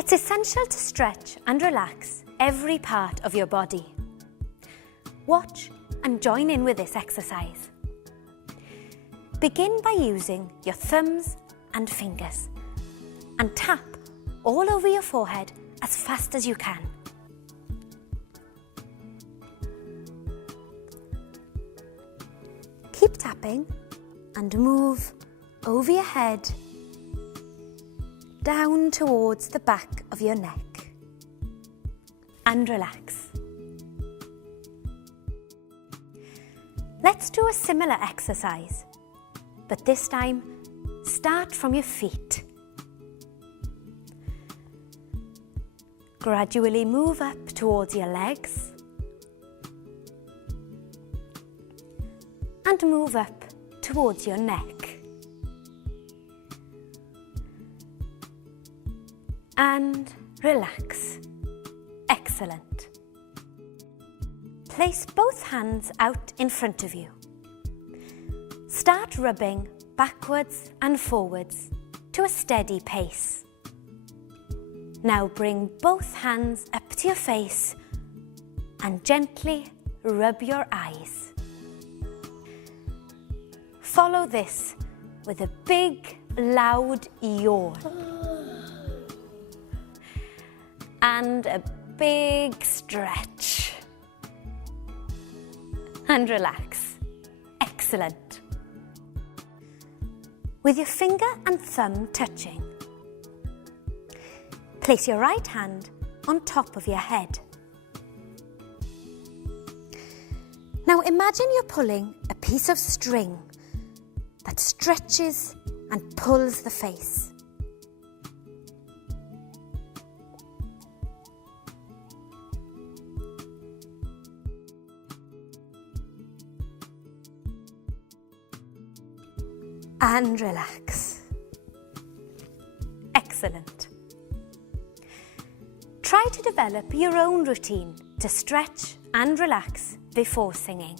It's essential to stretch and relax every part of your body. Watch and join in with this exercise. Begin by using your thumbs and fingers and tap all over your forehead as fast as you can. Keep tapping and move over your head, down towards the back of your neck, and relax. Let's do a similar exercise, but this time start from your feet. Gradually move up towards your legs and move up towards your neck. And relax. Excellent. Place both hands out in front of you. Start rubbing backwards and forwards to a steady pace. Now bring both hands up to your face and gently rub your eyes. Follow this with a big, loud yawn. And a big stretch. And relax. Excellent. With your finger and thumb touching, place your right hand on top of your head. Now imagine you're pulling a piece of string that stretches and pulls the face. And relax. Excellent. Try to develop your own routine to stretch and relax before singing.